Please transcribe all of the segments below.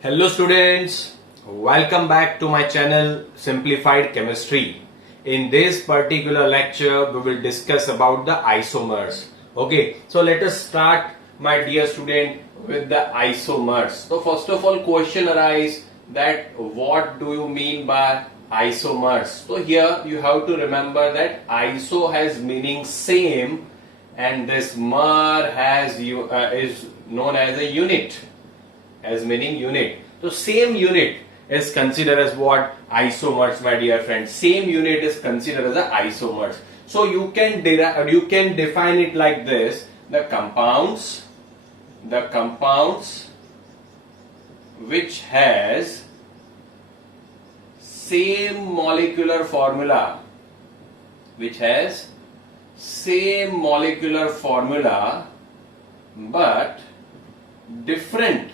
Hello students, welcome back to my channel Simplified Chemistry. In this particular lecture we will discuss about the isomers. Okay, so let us start my dear student with the isomers. So first of all question arise that what do you mean by isomers? So here you have to remember that iso has meaning same and this mer has is known as a unit. As meaning unit. So same unit is considered as what? Isomers, my dear friends. Same unit is considered as a isomers. So you can define it like this: the compounds which has same molecular formula, but different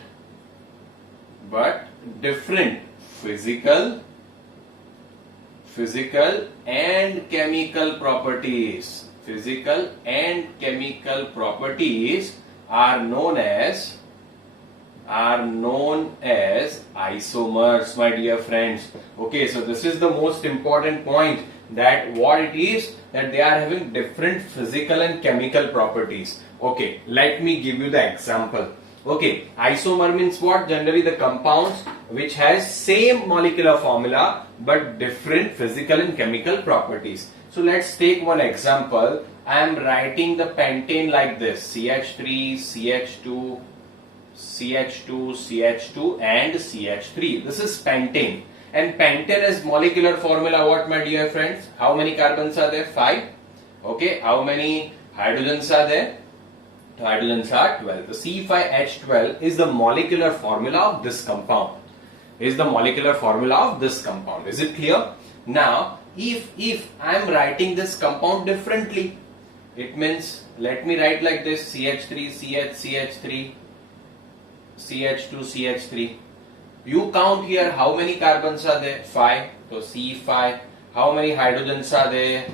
physical and chemical properties. Physical and chemical properties are known as isomers, my dear friends. Okay, so this is the most important point, that what it is, that they are having different physical and chemical properties. Okay, let me give you the example. Okay, isomer means what? Generally the compounds which has same molecular formula but different physical and chemical properties. So let's take one example. I am writing the pentane like this: CH3, CH2, CH2, CH2 and CH3. This is pentane. And pentane is molecular formula what, my dear friends? How many carbons are there? 5. Okay, how many hydrogens are there? Hydrogens are 12. The C5H12 is the molecular formula of this compound. Is it clear? Now, if I am writing this compound differently, it means, let me write like this: CH3, CH3, CH2, CH3. You count here how many carbons are there? 5. So C5. How many hydrogens are there?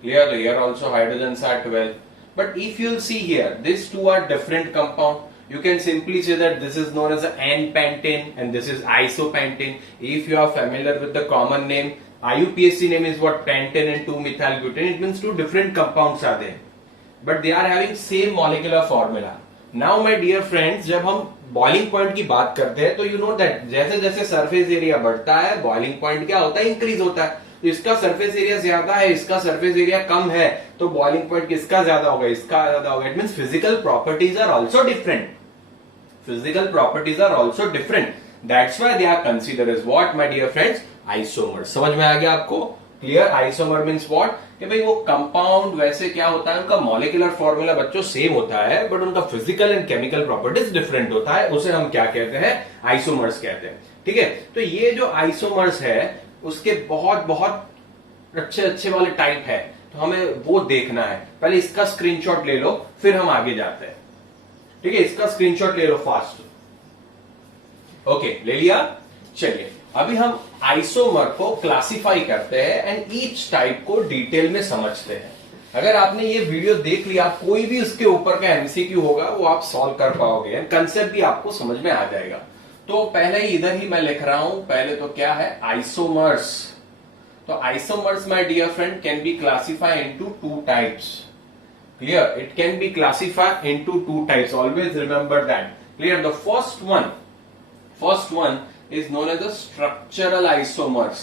Clear? Here also hydrogens are 12. But if you'll see here, these two are different compound. You can simply say that this is known as an N-pentane and this is isopentane. If you are familiar with the common name, IUPAC name is what? Pentane and 2-methylbutane. It means two different compounds are there, but they are having same molecular formula. Now my dear friends, जब हम boiling point की बात करते हैं, तो you know that जैसे जैसे surface area बढ़ता है, boiling point क्या होता है? Increase होता है. इसका सरफेस एरिया ज्यादा है, इसका सरफेस एरिया कम है, तो बॉइलिंग पॉइंट किसका ज्यादा होगा? इसका ज्यादा होगा. It means physical properties are also different. That's why they are considered as what, my dear friends? Isomer. समझ में आ गया आपको? क्लियर? Isomer means what? कि भाई वो कंपाउंड वैसे क्या होता है, उनका मॉलिक्यूलर फॉर्मूला बच्चों सेम होता है, बट उनका physical and chemical properties different होता है. उसे हम क्या कहते हैं? आइसोमर्स कहते हैं. ठीक है, तो ये जो आइसोमर्स है उसके बहुत अच्छे वाले टाइप है, तो हमें वो देखना है. पहले इसका स्क्रीनशॉट ले लो, फिर हम आगे जाते हैं. ठीक है, इसका स्क्रीनशॉट ले लो फास्ट. ओके, ले लिया. चलिए, अभी हम आइसोमर को क्लासिफाई करते हैं एंड ईच टाइप को डिटेल में समझते हैं. अगर आपने ये वीडियो देख लिया, कोई भी उसके ऊपर का एमसीक्यू होगा वो आप सॉल्व कर पाओगे, कंसेप्ट भी आपको समझ में आ जाएगा. तो पहले ही इधर ही मैं लिख रहा हूं. पहले तो क्या है? आइसोमर्स. तो isomers, my dear friend, can be classified into 2 types. Clear? It can be classified into 2 types. Always remember that. Clear? The first one is known as the structural isomers.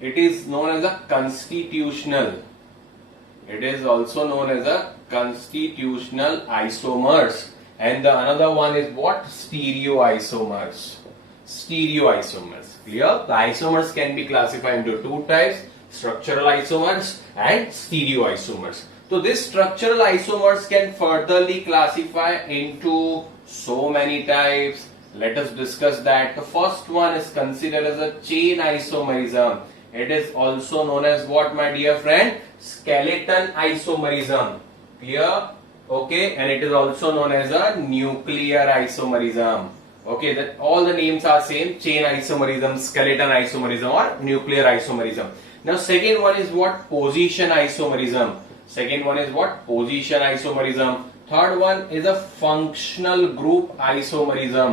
It is known as a constitutional. It is also known as a constitutional isomers. And the another one is what? Stereoisomers. Clear? The isomers can be classified into 2 types: structural isomers and stereoisomers. So this structural isomers can furtherly classify into so many types. Let us discuss that. The first one is considered as a chain isomerism. It is also known as what, my dear friend? Skeleton isomerism. Clear? Okay, and it is also known as a nuclear isomerism. Okay, that all the names are same: chain isomerism, skeleton isomerism or nuclear isomerism. Now second one is what? Position isomerism. Second one is what? Position isomerism. Third one is a functional group isomerism.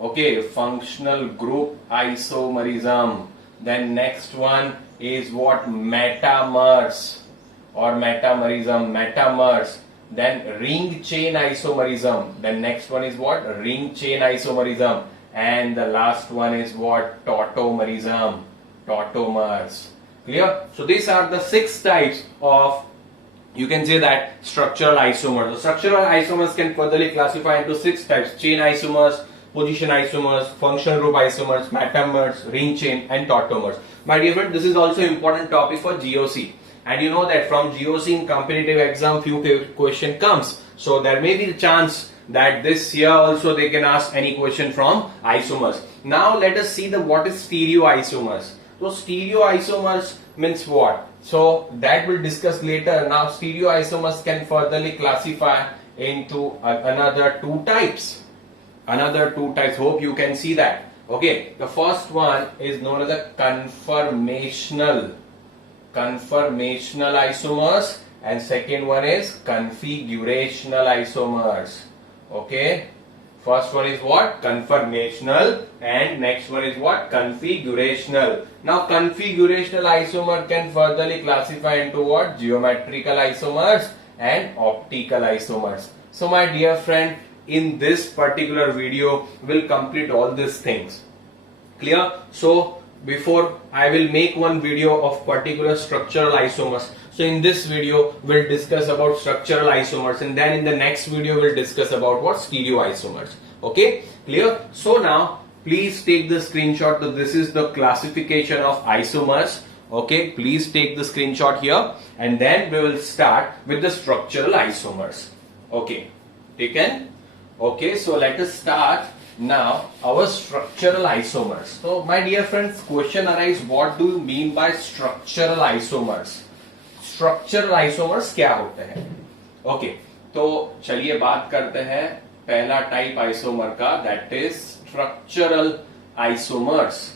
Okay, functional group isomerism. Then next one is what? Metamers or metamers. Then ring chain isomerism. Then next one is what? Ring chain isomerism. And the last one is what? Tautomerism. Tautomers. Clear? So these are the 6 types of, you can say that, structural isomers. The structural isomers can furtherly classify into 6 types: chain isomers, position isomers, functional group isomers, metamers, ring chain, and tautomers. My dear friend, this is also important topic for GOC. And you know that from GOC in competitive exam few question comes. So there may be the chance that this year also they can ask any question from isomers. Now let us see the what is stereoisomers. So stereoisomers means what? So that we'll discuss later. Now stereoisomers can furtherly classify into another 2 types. Another 2 types. Hope you can see that. Okay. The first one is known as a conformational isomers, and second one is configurational isomers. Okay. First one is what? Conformational, and next one is what? Configurational. Now configurational isomer can furtherly classify into what? Geometrical isomers and optical isomers. So my dear friend, in this particular video we'll complete all these things. Clear? So before I will make one video of particular structural isomers. So in this video we'll discuss about structural isomers, and then in the next video we'll discuss about what? Stereoisomers. Okay, clear? So now please take the screenshot. This is the classification of isomers. Okay, please take the screenshot here, and then we will start with the structural isomers. Okay, taken? Okay, so let us start now our structural isomers. So my dear friends, question arises, what do you mean by structural isomers? Structural isomers क्या होते हैं? Okay, तो चलिए बात करते हैं पहला type isomer का, that is structural isomers.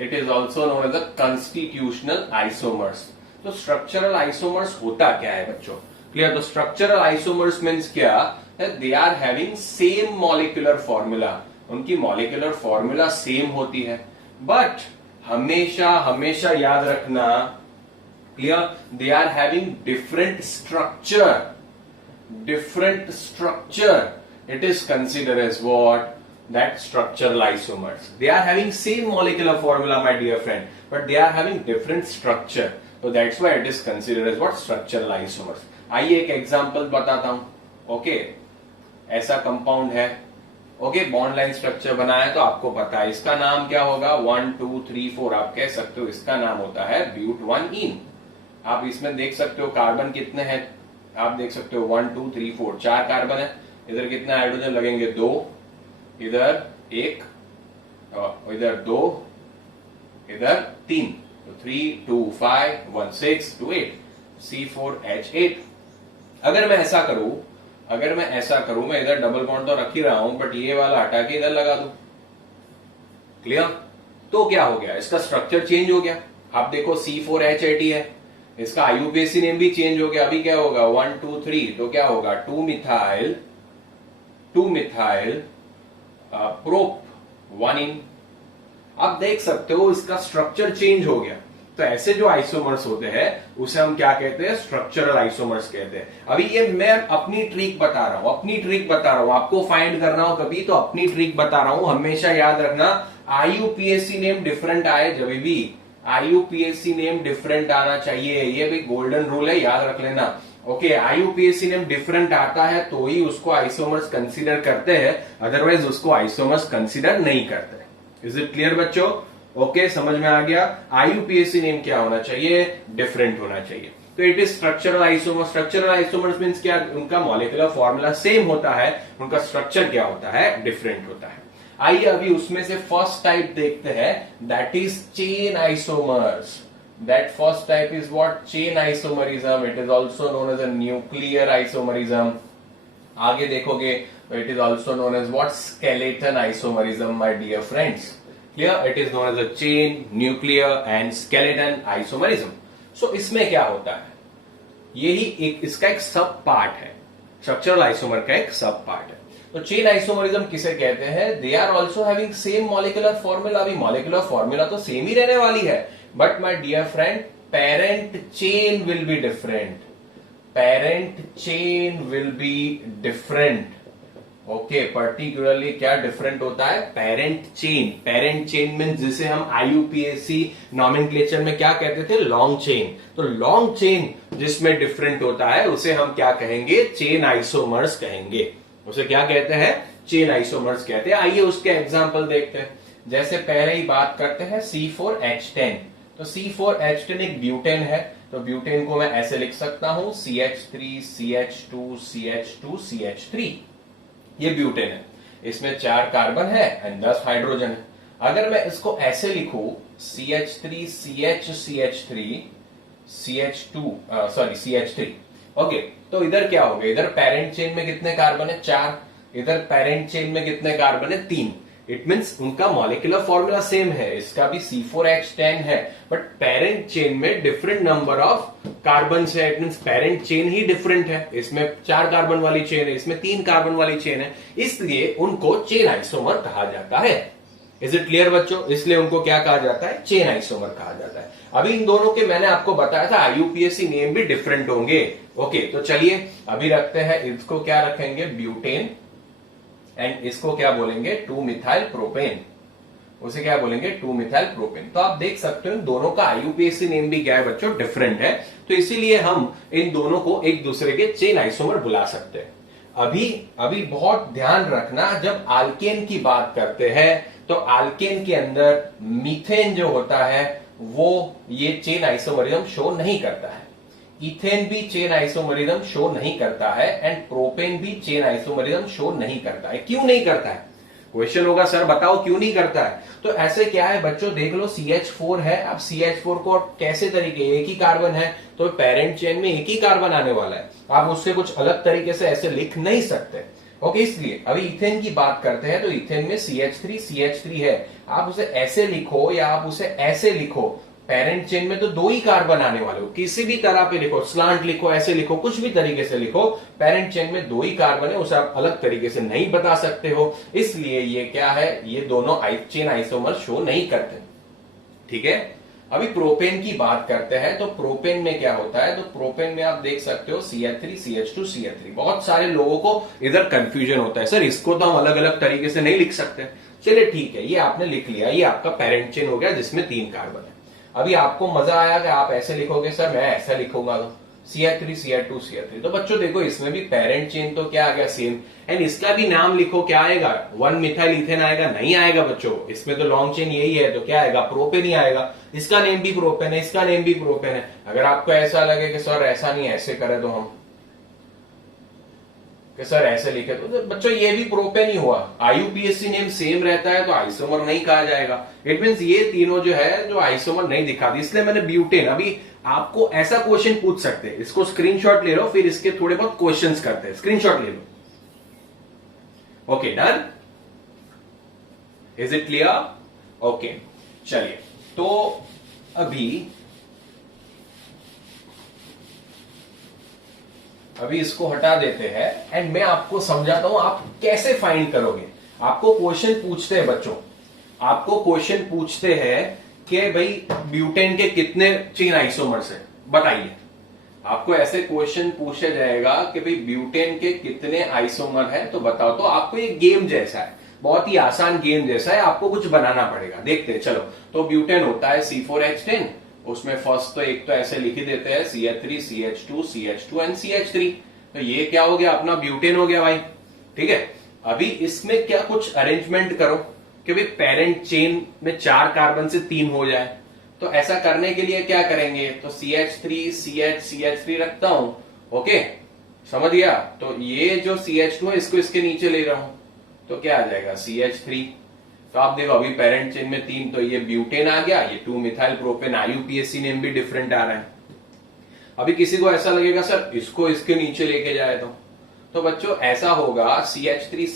It is also known as the constitutional isomers. तो स्ट्रक्चरल आइसोमर्स होता क्या है बच्चों? क्लियर? तो स्ट्रक्चरल आइसोमर्स मीन्स क्या? They are having same molecular formula. उनकी मॉलिक्यूलर फॉर्मूला सेम होती है, बट हमेशा याद रखना, clear, they are having different structure. It is considered as what? That structural isomers. They are having same molecular formula, my dear friend, but they are having different structure. So that's why it is considered as what? Structural isomers. आइए एक example बताता हूं. Okay, ऐसा compound है. Okay, bond line structure बनाया तो आपको पता है इसका नाम क्या होगा? 1 2 3 4 आप कह सकते हो इसका नाम होता है ब्यूट-1-ईन. आप इसमें देख सकते हो कार्बन कितने हैं. आप देख सकते हो 1 2 3 4 4 कार्बन है. इधर कितने हाइड्रोजन लगेंगे? 2. इधर 1, इधर 2, इधर 3. तो 3 2 5 1 6 2 8 C4H8. अगर मैं ऐसा करूं, मैं इधर डबल बॉन्ड तो रख ही रहा हूं, बट ये वाला हटा के इधर लगा दूं. क्लियर? तो क्या हो गया? इसका स्ट्रक्चर चेंज हो गया. आप देखो C4H8 ही है, इसका IUPAC नेम भी चेंज हो गया. अभी क्या होगा? 1 2 3, तो क्या होगा? 2 मिथाइल प्रोप 1-इन. आप देख सकते हो इसका स्ट्रक्चर चेंज हो गया. तो ऐसे जो आइसोमर्स होते हैं उसे हम क्या कहते हैं? स्ट्रक्चरल आइसोमर्स कहते हैं. अभी ये मैं अपनी ट्रिक बता रहा हूं, आपको फाइंड करना हो कभी तो अपनी ट्रिक बता रहा हूं. हमेशा याद रखना, IUPAC नेम डिफरेंट आए जब भी, IUPAC नेम डिफरेंट आना चाहिए. ये भी गोल्डन रूल है, याद रख लेना. ओके, IUPAC नेम डिफरेंट आता है तो ही उसको आइसोमर्स कंसीडर करते हैं, अदरवाइज उसको आइसोमर्स कंसीडर नहीं करते. इज इट क्लियर बच्चों? ओके, समझ में आ गया. IUPAC नेम क्या होना चाहिए? डिफरेंट होना चाहिए. तो it is structural isomer. Structural isomers means क्या? उनका मॉलिक्यूलर फॉर्मूला सेम होता है, उनका स्ट्रक्चर क्या होता है? डिफरेंट होता है. आइए अभी उसमें से फर्स्ट टाइप देखते हैं, that is chain isomers. That first type is what? Chain isomerism. It is also known as a nuclear isomerism. आगे देखोगे तो it is also known as what? Skeleton isomerism, my dear friends. Clear? It is known as a chain, nuclear and skeleton isomerism. So इसमें क्या होता है? यही इसका एक सब पार्ट है. स्ट्रक्चरल आइसोमर का एक सब पार्ट है. तो चेन आइसोमरिज्म किसे कहते हैं? They are also having same molecular formula. अभी मॉलिक्यूलर फॉर्मूला तो सेम ही रहने वाली है, but my dear friend parent chain will be different. Parent chain will be different. Okay, particularly क्या डिफरेंट होता है? Parent chain. Parent chain mean जिसे हम आईयूपीएसी नॉमेनक्लेचर में क्या कहते थे? Long chain. तो लॉन्ग चेन जिसमें डिफरेंट होता है उसे हम क्या कहेंगे? चेन आइसोमर्स कहेंगे। उसे क्या कहते हैं? चेन आइसोमर्स कहते हैं। आइए उसके एग्जांपल देखते हैं। जैसे पहले ही बात करते हैं C4H10। तो C4H10 एक ब्यूटेन है, तो ब्यूटेन को मैं ऐसे लिख सकता हूं CH3 CH2 CH2 CH3। ये ब्यूटेन है, इसमें 4 कार्बन है एंड 10 हाइड्रोजन है। अगर मैं इसको ऐसे लिखूं CH3 CH CH3 CH3, okay, तो इधर क्या हो गया? इधर पेरेंट चेन में कितने कार्बन है? 4। इधर पेरेंट चेन में कितने कार्बन है? 3। इट मीन्स उनका मॉलिक्यूलर फॉर्मूला सेम है, इसका भी C4H10 है, बट पेरेंट चेन में डिफरेंट नंबर ऑफ कार्बन है। It means parent chain he different है। इसमें 4 कार्बन वाली चेन है, इसमें 3 कार्बन वाली चेन है, इसलिए उनको चेन आइसोमर कहा जाता है। इज इट क्लियर बच्चों? इसलिए उनको क्या कहा जाता है? चेन आइसोमर कहा जाता है। अभी इन दोनों के मैंने आपको बताया था आईयूपीएसी नेम भी डिफरेंट होंगे। ओके, तो चलिए अभी रखते हैं, इसको क्या रखेंगे? ब्यूटेन, एंड इसको क्या बोलेंगे? 2-मिथाइल प्रोपेन। उसे क्या बोलेंगे? 2-मिथाइल प्रोपेन। तो आप देख सकते हो इन दोनों का आईयूपीएसी नेम भी क्या है बच्चों? डिफरेंट है। तो इसीलिए हम इन दोनों को एक दूसरे के चेन आइसोमर बुला सकते हैं। अभी बहुत ध्यान रखना, जब आल्केन की बात करते हैं तो आल्केन के अंदर मीथेन जो होता है वो ये चेन आइसोमरिज्म शो नहीं करता है। इथेन भी चेन आइसोमरिज्म शो नहीं करता है एंड प्रोपेन भी चेन आइसोमरिज्म शो नहीं करता है। क्यों नहीं करता है? क्वेश्चन होगा सर बताओ क्यों नहीं करता है? तो ऐसे क्या है बच्चों, देख लो CH4 है। अब CH4 को कैसे तरीके, एक ही कार्बन है तो पेरेंट चेन में एक ही कार्बन आने वाला है, आप उससे कुछ अलग तरीके से ऐसे लिख नहीं सकते। ओके, इसलिए अभी इथेन की बात करते हैं तो इथेन में CH3 है, आप उसे ऐसे लिखो या आप उसे ऐसे लिखो, पेरेंट चेन में तो 2 ही कार्बन आने वाले हो, किसी भी तरह पे लिखो, स्लांट लिखो, ऐसे लिखो, कुछ भी तरीके से लिखो, पेरेंट चेन में 2 ही कार्बन है, उसे आप अलग तरीके से नहीं बता सकते हो। इसलिए ये क्या है? ये दोनों चेन आइसोमर शो नहीं करते। ठीक है, अभी प्रोपेन की बात करते हैं तो प्रोपेन में क्या होता है? तो प्रोपेन में आप देख सकते हो CH3 CH2 CH3। बहुत सारे लोगों को इधर कंफ्यूजन होता है, सर इसको तो हम अलग अलग तरीके से नहीं लिख सकते। चलिए ठीक है, ये आपने लिख लिया, ये आपका पेरेंट चेन हो गया जिसमें 3 कार्बन है। अभी आपको मजा आया कि आप ऐसे लिखोगे, सर मैं ऐसा लिखूंगा तो CH3 CH2 CH3। तो बच्चों देखो इसमें भी पेरेंट चेन तो क्या आ गया? सेम। एंड इसका भी नाम लिखो, क्या आएगा? 1-मिथाइल इथेन आएगा? नहीं आएगा बच्चों, इसमें तो लॉन्ग चेन यही है, तो क्या आएगा? प्रोपेन ही आएगा। इसका नेम भी प्रोपेन है, इसका नेम भी प्रोपेन है। अगर आपको ऐसा लगे कि सर ऐसा नहीं ऐसे करे तो हम कि सर ऐसे लिखे तो बच्चों ये भी प्रोपेन ही हुआ। आईयूपीएसी नेम सेम रहता है तो आइसोमर नहीं कहा जाएगा। इट मींस ये तीनों जो है जो आइसोमर नहीं दिखाती, इसलिए मैंने ब्यूटेन। अभी आपको ऐसा क्वेश्चन पूछ सकते हैं, इसको स्क्रीनशॉट ले लो, फिर इसके थोड़े बहुत क्वेश्चंस करते हैं। स्क्रीनशॉट ले लो। Okay, done? Is it clear? Okay, चलिए तो अभी इसको हटा देते हैं एंड मैं आपको समझाता हूं आप कैसे फाइंड करोगे। आपको क्वेश्चन पूछते हैं बच्चों, आपको क्वेश्चन पूछते हैं कि भाई ब्यूटेन के कितने चेन आइसोमर्स है बताइए। आपको ऐसे क्वेश्चन पूछा जाएगा कि भाई ब्यूटेन के कितने आइसोमर है तो बताओ। तो आपको ये गेम जैसा है, बहुत ही आसान गेम जैसा है, आपको कुछ बनाना पड़ेगा। देखते हैं चलो। तो ब्यूटेन होता है C4H10, उसमें फर्स्ट तो एक तो ऐसे लिख ही देते हैं CH3 CH2 CH2 and CH3। तो ये क्या हो गया? अपना ब्यूटेन हो गया भाई। ठीक है, अभी इसमें क्या कुछ अरेंजमेंट करो कि भाई पेरेंट चेन में 4 कार्बन से 3 हो जाए। तो ऐसा करने के लिए क्या करेंगे? तो CH3 CH3 रखता हूं। ओके, समझ गया? तो ये जो CH2 है इसको इसके नीचे ले रहा हूं, तो क्या आ जाएगा? CH3। तो आप देखो अभी पेरेंट चेन में 3, तो ये ब्यूटेन आ गया, ये 2-मिथाइल प्रोपेन। आईयूपीएसी नेम भी डिफरेंट आ रहा है। अभी किसी को ऐसा लगेगा सर इसको इसके नीचे लेके जाए तो बच्चों ऐसा होगा CH3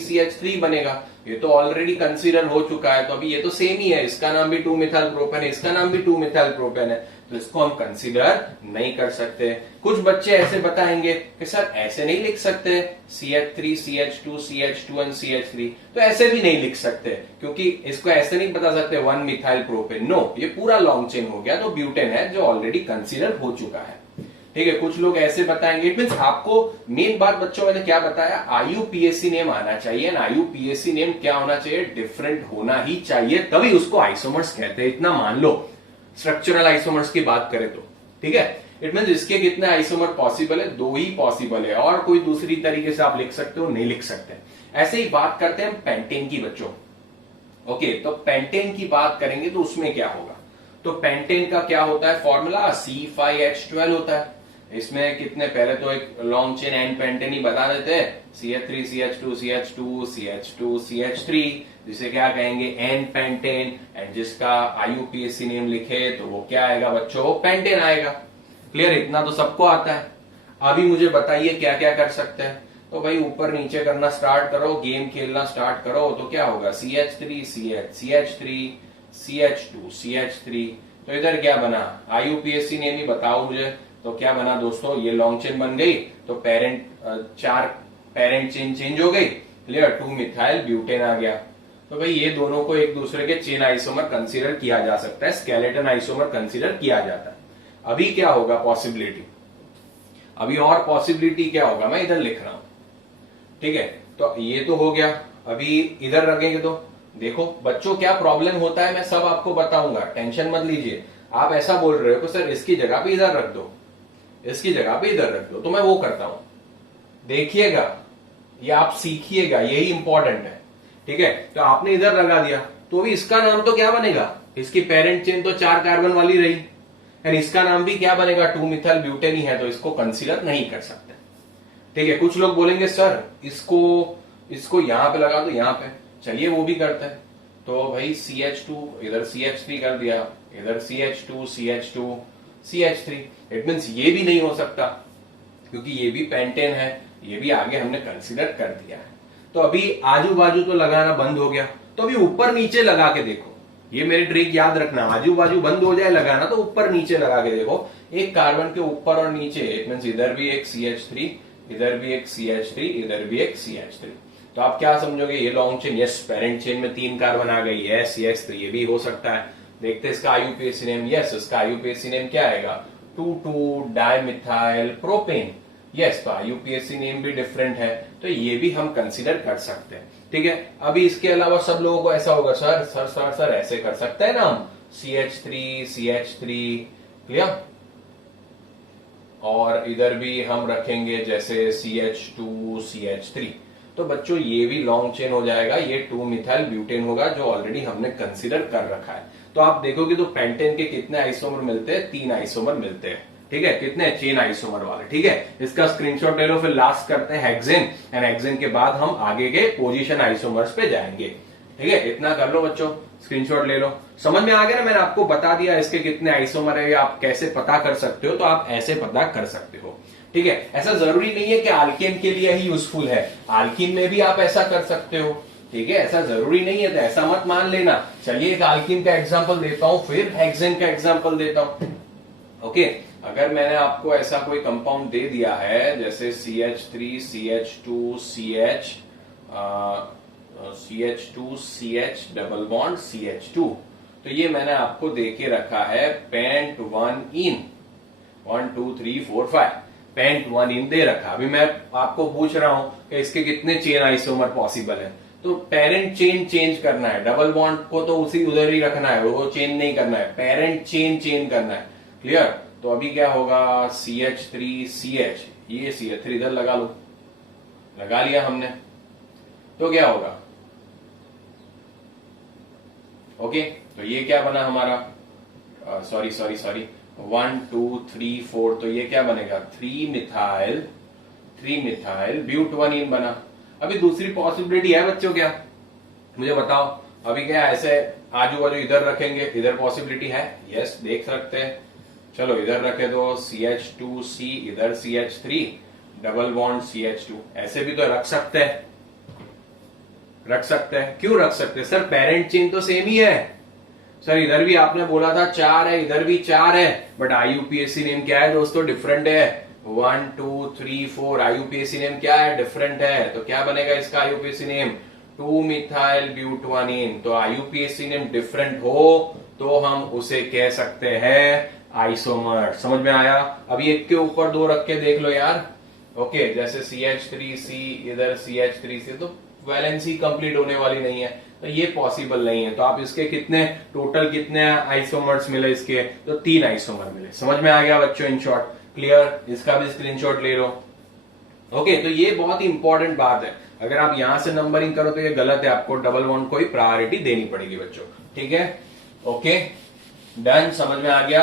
CH3 बनेगा। ये तो ऑलरेडी कंसीडर हो चुका है, तो अभी ये तो सेम ही है, इसका नाम भी 2-मिथाइल प्रोपेन है, इसका नाम भी 2-मिथाइल प्रोपेन है। तो इसको हम कंसीडर नहीं कर सकते। कुछ बच्चे ऐसे बताएंगे कि सर ऐसे नहीं लिख सकते, CH3 CH2 CH2 and CH3, तो ऐसे भी नहीं लिख सकते क्योंकि इसको ऐसे नहीं बता सकते 1 मिथाइल प्रोपेन। नो, ये पूरा लॉन्ग चेन हो गया, तो ब्यूटेन है जो ऑलरेडी कंसीडर हो चुका है। ठीक है, कुछ लोग ऐसे बताएंगे। इट मींस आपको मेन बात बच्चों मैंने क्या बताया, IUPAC नेम आना चाहिए। IUPAC नेम क्या होना चाहिए, डिफरेंट होना ही चाहिए, तभी उसको आइसोमर्स कहते हैं। इतना मान लो, स्ट्रक्चरल आइसोमर्स की बात करें तो। ठीक है, इट मींस इसके कितने आइसोमर पॉसिबल है, 2 ही पॉसिबल है, और कोई दूसरी तरीके से आप लिख सकते हो नहीं लिख सकते। ऐसे ही बात करते हैं पेंटेन की बच्चों। ओके, तो पेंटेन की बात करेंगे तो उसमें क्या होगा, तो पेंटेन का क्या होता है फॉर्मूला, C5H12 होता है। इसमें कितने, पहले तो एक लॉन्ग चेन एन पेंटेन ही बता देते हैं, CH3 CH2 CH2 CH2 CH3, जिसे क्या कहेंगे एन पेंटेन, एंड जिसका IUPAC नेम लिखे तो वो क्या आएगा बच्चों, पेंटेन आएगा। क्लियर, इतना तो सबको आता है। अभी मुझे बताइए क्या क्या कर सकते हैं, तो भाई ऊपर नीचे करना स्टार्ट करो, गेम खेलना स्टार्ट करो, तो क्या होगा CH3 CH3 CH2 CH3, तो इधर क्या बना, IUPAC नेम ही बताओ मुझे, तो क्या बना दोस्तों, ये लॉन्ग चेन बन गई, तो पेरेंट 4 पेरेंट चेन चेंज हो गई। क्लियर, 2 मिथाइल ब्यूटेन आ गया। तो भाई ये दोनों को एक दूसरे के चेन आइसोमर कंसीडर किया जा सकता है, स्केलेटन आइसोमर कंसीडर किया जाता है। अभी क्या होगा पॉसिबिलिटी, अभी और पॉसिबिलिटी क्या होगा, मैं इधर लिख रहा हूं। ठीक है, तो ये तो हो गया। अभी इधर रखेंगे तो देखो बच्चों क्या प्रॉब्लम होता है, मैं सब आपको बताऊंगा, टेंशन मत लीजिए। आप ऐसा बोल रहे हो कि सर इसकी जगह पे इधर रख दो, इसकी जगह पे इधर रख दो, तो मैं वो करता हूं। देखिएगा, ये आप सीखिएगा, यही इंपॉर्टेंट है। ठीक है, तो आपने इधर लगा दिया, तो भी इसका नाम तो क्या बनेगा, इसकी पेरेंट चेन तो 4 कार्बन वाली रही, एंड इसका नाम भी क्या बनेगा, 2 मिथाइल ब्यूटेन ही है, तो इसको कंसीडर नहीं कर सकते। ठीक है, कुछ लोग बोलेंगे सर इसको यहां पे लगा दो, यहां पे, चलिए वो भी करते हैं। तो भाई CH2 इधर CH3 कर दिया, इधर CH2 CH2 CH3, it means ये भी नहीं हो सकता क्योंकि ये भी पेंटेन है, ये भी आगे हमने कंसीडर कर दिया है। तो अभी आजू बाजू तो लगाना बंद हो गया, तो अभी ऊपर नीचे लगा के देखो, ये मेरी ट्रिक याद रखना, आजू बाजू बंद हो जाए लगाना तो ऊपर नीचे लगा के देखो, एक कार्बन के ऊपर और नीचे, इट मींस इधर भी एक CH3, इधर भी एक CH3, इधर भी एक CH3, तो आप क्या समझोगे, ये long chain, yes parent chain में 3 कार्बन आ गई, यस यस, तो ये भी हो सकता है। देखते हैं इसका IUPAC नेम, यस इसका IUPAC नेम क्या आएगा, 2,2 डाइमिथाइल प्रोपेन, यस, तो IUPAC नेम भी डिफरेंट है, तो ये भी हम कंसीडर कर सकते हैं। ठीक है, अभी इसके अलावा सब लोगों को ऐसा होगा, सर सर सर सर ऐसे कर सकते हैं ना हम, CH3 CH3, क्लियर, और इधर भी हम रखेंगे जैसे CH2 CH3, तो बच्चों ये भी लॉन्ग चेन हो जाएगा, ये 2 मिथाइल ब्यूटेन होगा जो ऑलरेडी हमने कंसीडर कर रखा है। तो आप देखोगे तो पेंटेन के कितने आइसोमर मिलते हैं, 3 आइसोमर मिलते हैं। ठीक है, कितने, चेन आइसोमर वाले। ठीक है, इसका स्क्रीनशॉट ले लो, फिर लास्ट करते हैं हेक्सेन, एंड हेक्सेन के बाद हम आगे के पोजीशन आइसोमर्स पे जाएंगे। ठीक है, इतना कर लो बच्चों, स्क्रीनशॉट ले लो। समझ में आ गया ना, मैंने आपको बता दिया इसके कितने आइसोमर है, आप कैसे पता कर सकते हो, तो आप ऐसे पता कर सकते हो। ठीक है, ऐसा जरूरी नहीं है कि आल्केन के लिए ही यूजफुल है, आल्कीन में भी आप ऐसा कर सकते हो। ठीक है, ऐसा जरूरी नहीं है, तो ऐसा मत मान लेना। चलिए एक आल्कीन का एग्जांपल देता हूं, फिर हेक्सेन का एग्जांपल देता हूं। ओके, अगर मैंने आपको ऐसा कोई कंपाउंड दे दिया है जैसे CH3 CH2 CH2 CH double bond CH2, तो ये मैंने आपको दे के रखा है पेंट 1 इन 1 2 3 4 5, पेंट 1 इन दे रखा। अभी मैं आपको पूछ रहा हूं कि इसके कितने चेन आइसोमर पॉसिबल है, तो पेरेंट चेन चेंज करना है, डबल बॉन्ड को तो उसी उधर ही रखना है, वो चेन नहीं करना है, पेरेंट चेन चेंज करना है। क्लियर, तो अभी क्या होगा, CH3 CH, ये CH3 इधर लगा लो, लगा लिया हमने, तो क्या होगा, ओके, तो ये क्या बना हमारा, सॉरी 1 2 3 4, तो ये क्या बनेगा, 3 मिथाइल ब्यूट 1 इन बना। अभी दूसरी पॉसिबिलिटी है बच्चों, क्या मुझे बताओ, अभी क्या ऐसे आजू बाजू इधर रखेंगे, इधर पॉसिबिलिटी है, यस देख सकते हैं, चलो इधर रखे तो CH2C, इधर CH3 डबल बॉन्ड CH2, ऐसे भी तो रख सकते हैं, क्यों रख सकते हैं सर, पेरेंट चेन तो सेम ही है, सर इधर भी आपने बोला था 4 है, इधर भी 4 है, बट आईयूपीएसी नेम क्या है दोस्तों? डिफरेंट है। 1 2 3 4 आईयूपीएसी नेम क्या है? डिफरेंट है। तो क्या बनेगा इसका आईयूपीएसी नेम? 2 मिथाइल ब्यूटानीन। तो आईयूपीएसी नेम डिफरेंट हो तो हम उसे कह सकते हैं आइसोमर। समझ में आया? अभी एक के ऊपर दो रख के देख लो यार। ओके, जैसे CH3C, इधर CH3C, तो वैलेंसी कंप्लीट होने वाली नहीं है, तो ये पॉसिबल नहीं है। तो आप इसके कितने टोटल कितने आइसोमर्स मिले इसके? तो 3 आइसोमर मिले। समझ में आ गया बच्चों? In short clear? इसका भी स्क्रीनशॉट ले लो। ओके, तो ये बहुत ही इंपॉर्टेंट बात है। अगर आप यहां से नंबरिंग करो तो ये गलत है, आपको डबल बॉन्ड को ही प्रायोरिटी देनी पड़ेगी बच्चों। ठीक है, ओके डन, समझ में आ गया।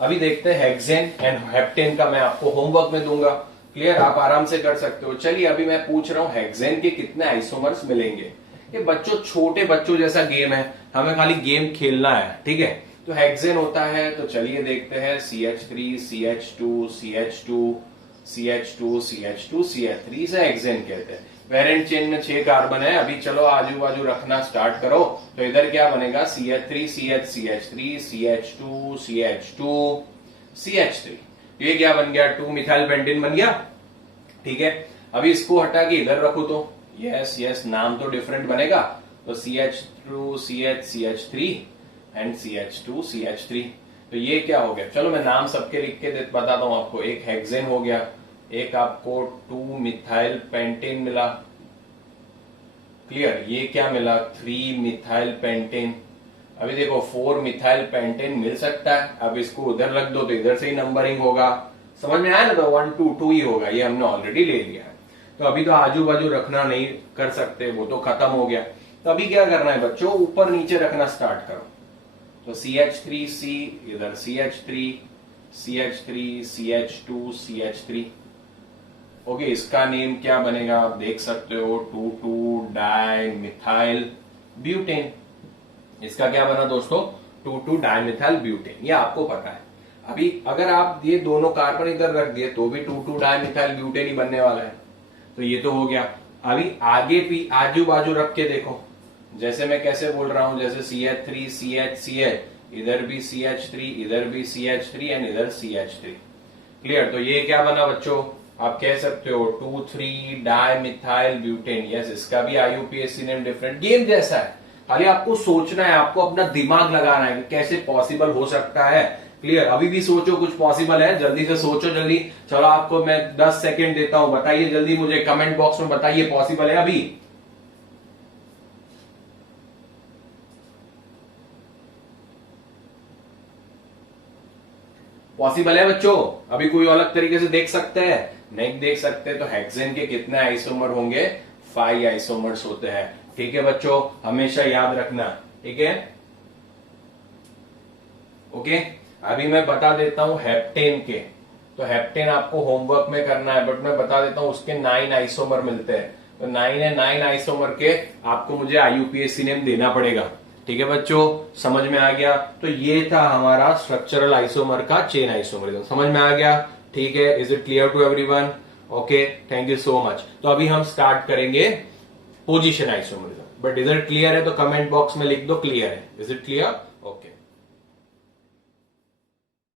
अभी देखते हैं हेक्सेन एंड हेप्टेन का, मैं आपको होमवर्क में दूंगा। क्लियर? आप आराम से कर सकते हो। चलिए अभी मैं पूछ रहा हूं हेक्सेन के कितने आइसोमर्स मिलेंगे। ये बच्चों छोटे बच्चों जैसा गेम है, हमें खाली गेम खेलना है। ठीक है, तो हेक्सेन होता है, तो चलिए देखते हैं CH3 CH2 CH2 CH2 CH2 CH3 से हेक्सेन कहते हैं। पेरेंट चेन में 6 कार्बन है। अभी चलो आजू बाजू रखना स्टार्ट करो। तो इधर क्या बनेगा? CH3 CH CH3 CH2 CH2 CH3। ये क्या बन गया? 2 मिथाइल पेंटेन बन गया। ठीक है, अभी इसको हटा के इधर रखो तो यस यस, नाम तो डिफरेंट बनेगा। तो CH2 CH CH3 and CH2 CH3। तो ये क्या हो गया? चलो मैं नाम सबके लिख के बताता हूं आपको। एक हेक्सेन हो गया, एक आपको 2 मिथाइल पेंटेन मिला। क्लियर? ये क्या मिला? 3 मिथाइल पेंटेन। अभी देखो 4 मिथाइल पेंटेन मिल सकता है। अब इसको उधर रख दो तो इधर से ही नंबरिंग होगा। समझ में आया ना? तो 1 2 2 ही होगा। ये हमने ऑलरेडी ले लिया है। तो अभी तो आजू बाजू रखना नहीं कर सकते, वो तो खत्म हो गया। तो अभी क्या करना है बच्चों? ऊपर नीचे रखना स्टार्ट करो। तो CH3C, इधर CH3 CH3 CH2 CH3। Okay, इसका नेम क्या बनेगा? आप देख सकते हो 2,2 डाई मिथाइल ब्यूटेन। इसका क्या बना दोस्तों? 2,2 डाई मिथाइल ब्यूटेन। ये आपको पता है। अभी अगर आप ये दोनों कार्बन इधर रख दिए तो भी 2,2 डाई मिथाइल ब्यूटेन ही बनने वाला है। तो ये तो हो गया। अभी आगे भी आजू बाजू रख के देखो, जैसे मैं कैसे बोल रहा हूं, जैसे CH3 CH CH, इधर भी CH3, इधर भी CH3 एंड इधर CH3। क्लियर? तो ये क्या बना बच्चों? आप कह सकते हो 2,3 डाई मिथाइल ब्यूटेन। यस, इसका भी आईयूपीएसी नेम डिफरेंट। गेम जैसा है, खाली आपको सोचना है, आपको अपना दिमाग लगाना है कि कैसे पॉसिबल हो सकता है। क्लियर? अभी भी सोचो कुछ पॉसिबल है, जल्दी से सोचो जल्दी। चलो आपको मैं 10 सेकेंड देता हूं, बताइए जल्दी मुझे कमेंट बॉक्स में बताइए पॉसिबल है अभी। पॉसिबल है बच्चों? अभी कोई अलग तरीके से देख सकते हैं? नहीं देख सकते। तो हेक्सेन के कितने आइसोमर होंगे? 5 आइसोमर्स होते हैं। ठीक है बच्चों, हमेशा याद रखना। ठीक है, ओके। अभी मैं बता देता हूं हेप्टेन के। तो हेप्टेन आपको होमवर्क में करना है, बट मैं बता देता हूं उसके 9 आइसोमर मिलते हैं। तो 9 है, 9 आइसोमर के आपको मुझे आईयूपीएसी नेम देना पड़ेगा। ठीक है बच्चों, समझ में आ गया? तो ये था हमारा स्ट्रक्चरल आइसोमर का चेन आइसोमरिज्म। समझ में आ गया? ठीक है, is it clear to everyone? Okay, thank you so much. तो अभी हम स्टार्ट करेंगे position isomerism. But is it clear है? तो कमेंट बॉक्स में लिख दो क्लियर है। Is it clear?